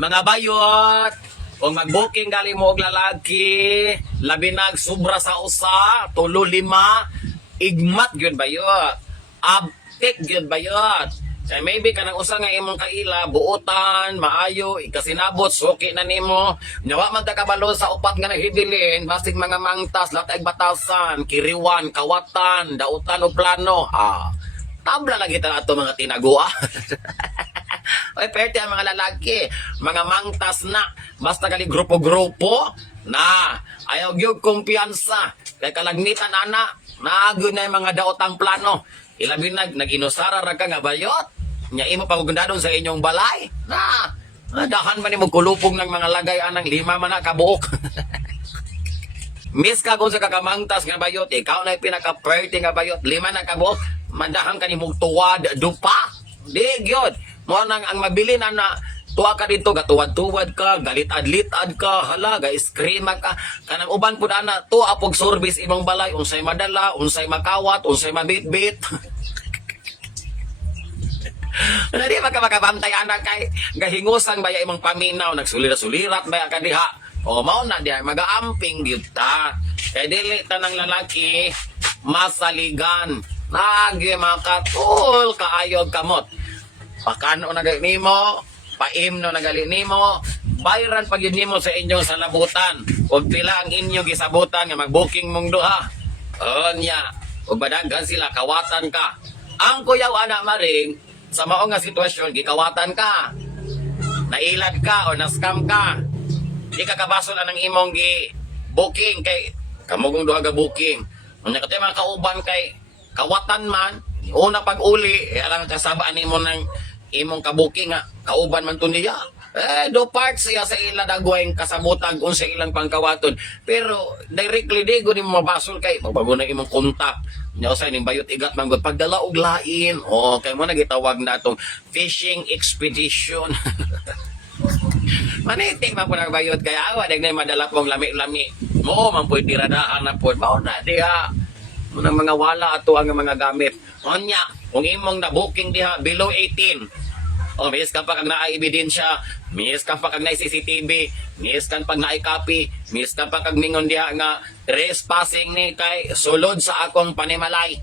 Mga bayot, kung mag-booking gali mo og lalaki, labi nag sobra sa usa, tulo lima, igmat gyud bayot. Abtik gyud bayot. Kaya maybe kanang usa nga imong kaila, buotan, maayo, ikasinabot, suki na nimo. Nyawa man ta kabalo sa upat nga naghibilin, basig mga mangtas, latag batasan, kiriwan, kawatan, dautan o plano. Tabla lagi ta ato mga tinagua. Oy, perte ang mga lalaki, mga mangtas na, basta gali grupo-grupo, na, ayaw gyud kumpiyansa, kay kalagnitan ana, naagyo na yung mga daotang plano, ilabi nag-inusara ra ka nga bayot, nya imo pagugundadon sa inyong balay, na, dahan man mo kulupong ng mga lagay anang lima man na kabuok. Miss ka kung sa kakamangtas nga bayot, ikaw na yung pinaka-perte nga bayot, lima na kabuok, mandahan ka ni mong tuwad, dupa, di gyud. Mo nang ang mabili na tuwa ka dito, gatuwad-tuwad ka, galit-adlit-ad ka, hala, ga-screama ka, kanang uban po na tuwa pog service imong balay, unsay madala, unsay makawat, unsay mabit-bit. Di ba ka makabantay anak kay gahingusan ba imong paminaw, nagsulira-sulirat ba ka diha, o mao na diha, mag-aamping gyud ta. Kay dili tanang lalaki, masaligan, nagi makatul kaayog kamot. Pakano na gali nimo, paimno na gali nimo, bayran pag yun nimo sa inyong salabutan. Huwag pila ang inyong gisabutan nga mag-booking mong duha. O niya, huwag badaghan sila, kawatan ka. Ang kuyaw anak maring, sa maong nga sitwasyon, gikawatan ka. Nailad ka o na-scam ka. Di ka kabaso na ng imong gi-booking kay kamugong duha ga booking. Kung nakatay mga kauban kay kawatan man, una pag-uli, alang kasabaan nimo ng imong kabuking nga, kauban man to niya. Do part siya sa ila dagwayng kasabutan kung sa ilang pangkawaton. Pero, directly di ko nimo mabasol kay, magbago na imong kontak. Nya usay ning bayot igat man gud pagdala og lain. Kay mo na gitawag na itong fishing expedition. Maniting man po nagbayot kaya awa, dagna madala pong lami-lami. Mo, man po'y tiradaan na po. Mao na diha. Munang mga wala ato ang mga gamit. Onya, kung imong na-booking diha below 18. Miyes ka pa kag naay ebidensya, miyes ka pa kag naay CCTV, miyes ka pag naay copy, miyes ka pa kag mingon diha nga trespassing ni kay sulod sa akong panimalay.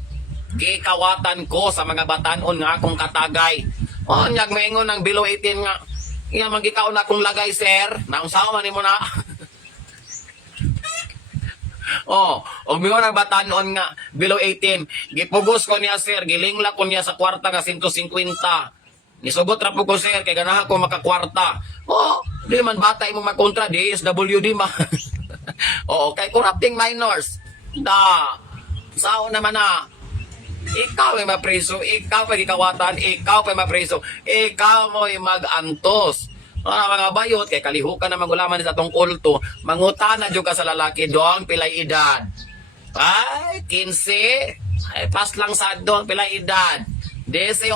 Gikawatan ko sa mga batanon nga akong katagay. Onyag maingon ng below 18 nga. Iya man gikaon akong lagay sir, naunsaon man nimo na. Og mingon ang batanon nga below 18, gipugos ko niya sir, gilingla ko niya sa kwarta nga 150. Nisugot ra po ko sir, kay ganahan ko makakwarta. Di man bata imong makontra, DSWD ma. Kay corrupting minors. Sao naman na. Ikaw ay mapreso, ikaw ay gikawatan, ikaw ay mapreso, ikaw mo ay mag-antos. Mga bayot, kay kalihukan na magulaman sa atong kulto, mangutana dyan ka sa lalaki, doang pilay edad. Ay, 15. Ay, pas lang sa doang pilay edad. 18,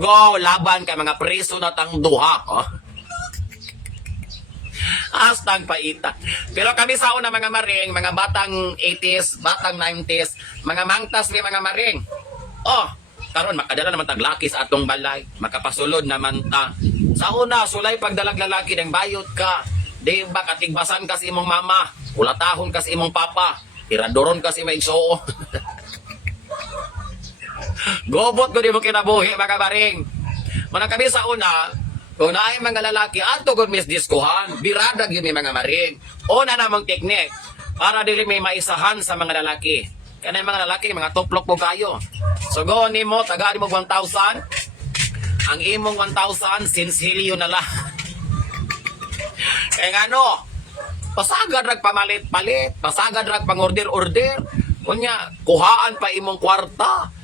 go, laban kay mga preso na tang duha. Hastang paita. Pero kami sa una mga maring, mga batang 80s, batang 90s, mga mangtas ni mga maring. Karon makadala naman tag laki sa atong balay, makapasulod naman ta. Sa una, sulay pagdalag lalaki ng bayot ka. Di ba katigbasan kasi imong mama, ulatahon kasi imong papa, tiradoron kasi may igsuo. Gobot ko di mo kinabuhi mga maring. Manang kami sa una, kung naay mga lalaki, ato kung misdiskuhan, birada yun may mga maring. Una namang teknik, para dili may maisahan sa mga lalaki. Kaya mga lalaki, mga tuplok mo kayo. So go ni mo, taga mo 1,000. Ang imong 1,000, sinsilyo na lang. Kaya nga no, pasagad rag pamalit-palit, pasagad rag pang-order-order. Kunya, kuhaan pa imong kwarta.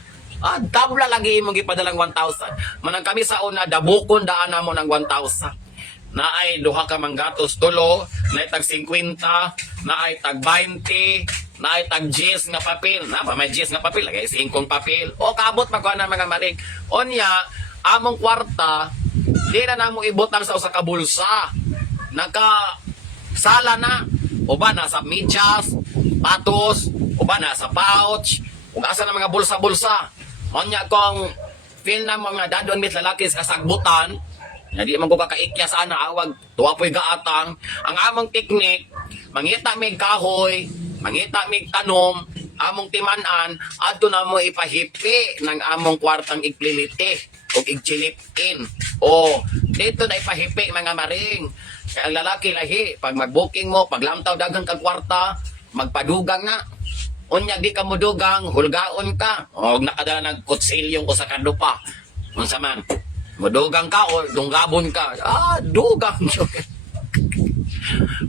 Tabla lagi imong gipadalang 1,000. Manang kami sa una, dabukon daan na mo ng 1,000. Na ay duha ka manggatos tulo, na ay tag 50, na ay tag 20, na ay tag 10 nga papel. Na pa may 10 nga papel, lagay 5 papel. Kabot magkuha na mga marig. Onya, among kwarta, di na namo ibutang sa usa ka bulsa. Sala na. Uba na sa medyas, patos, uba na sa pouch, ug asa na mga bulsa-bulsa. Onya kung feel na mga dadon mit lalaki sa kasagbutan, Hindi man ko kakaikya sana awag tuwa po'y gaatang. Ang among teknik, mangita mig kahoy, mangita mig tanom, among timanan, adto na mo ipahipi ng among kwartang igliliti o igchilipin. O, dito na ipahipi mga maring. Kaya ang lalaki lahi, pag mag-booking mo, pag lamtaw dagang kag kwarta, magpadugang na. Unya di ka mo dugang, hulgaon ka. O nakadala ng kutsilyong ko sa kadupa. Unsa man, mudugang ka o dunggabon ka. Dugang yun.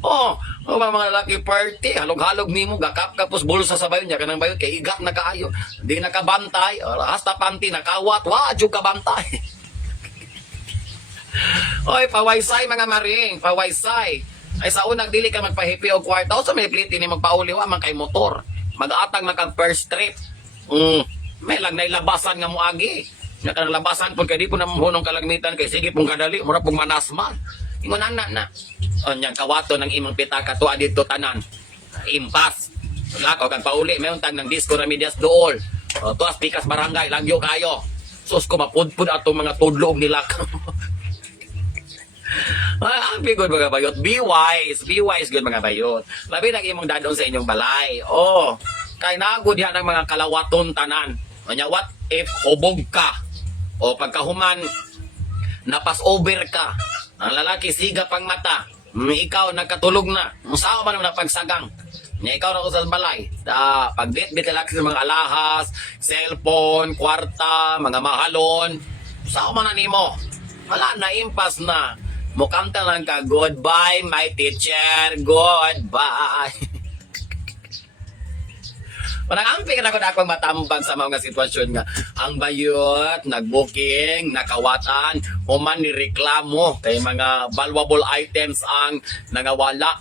Oh, mga lalaki party, halog-halog nimo gakap kapos bulsa sa bayon niya kanang bayon kay igak na kaayo. Di nakabantay, hasta panty nakawat, wa jud ka bantay. Oy, pawaysay mga maring, pawaysay. Ay sa unang dili ka magpahipi og kwarta, o sa may pliti ni magpauli wa man kay motor. Mag-atag man kag first trip. May lang nailabasan nga moagi. Nga kanang labasan pud kay di po na mahunong kalagmitan kay sige pong kadali, mura pong manasman. Ingon na. Onyang kawato ng imong pitaka tuwa dito tanan. Impas. Lakaw kag pauli mayon tag ng Disco Remedias Dool. Tuas pikas barangay langyo kayo. Sus ko mapudpud atong mga tudlog nila. Ang good mga bayot. Be wise good mga bayot. Labi nang imong dadon sa inyong balay. Oh, kay nagud diha ng mga kalawaton tanan. Anya what if hubog ka? O pagkahuman napas over ka. Ang lalaki siga pang mata. Ikaw nagkatulog na. Musaw man na pagsagang. Nya ikaw na ko sa balay. Pag-bit-bit lalaki sa mga alahas, cellphone, kwarta, mga mahalon. Musaw man na nimo. Wala na impas na. Mukanta lang ka, goodbye my teacher, goodbye. Parang amping na ko na akong matambang sa mga sitwasyon nga. Ang bayot, nagbooking, nakawatan, human ni reklamo kay mga valuable items ang nangawala.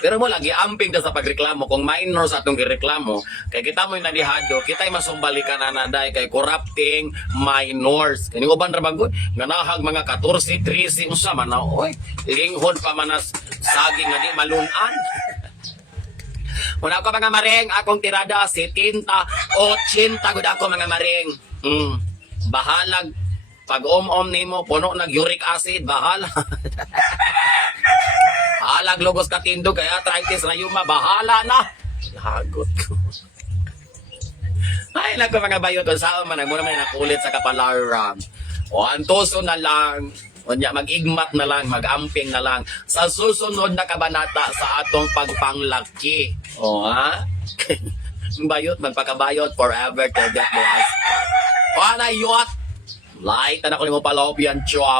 Pero mo lagi amping da sa pagreklamo kung minor sa atong gireklamo kay kita mo yung nalihado, kita'y masumbalikan na naday kay corrupting minors. Kani uban ra bang ganahag mga 14, 13 unsa man na oy, linghod pa manas saging nga di malunan. Una ako mga maring, akong tirada 70, 80 gud ako mga maring. Bahalag pag nimo puno nag uric acid, bahala. Halag logos katindog kaya arthritis rayuma, bahala na. Lagot ko. Ay nako mga bayot sa man mo naman nakulit sa kapalaran. O antoso na lang. Unya mag-igmat na lang, mag-amping na lang sa susunod na kabanata sa atong pagpanglaki. O ha? Bayot, magpakabayot forever till death do us part. O na yot! Light na ko ni mo paloob yan, chua.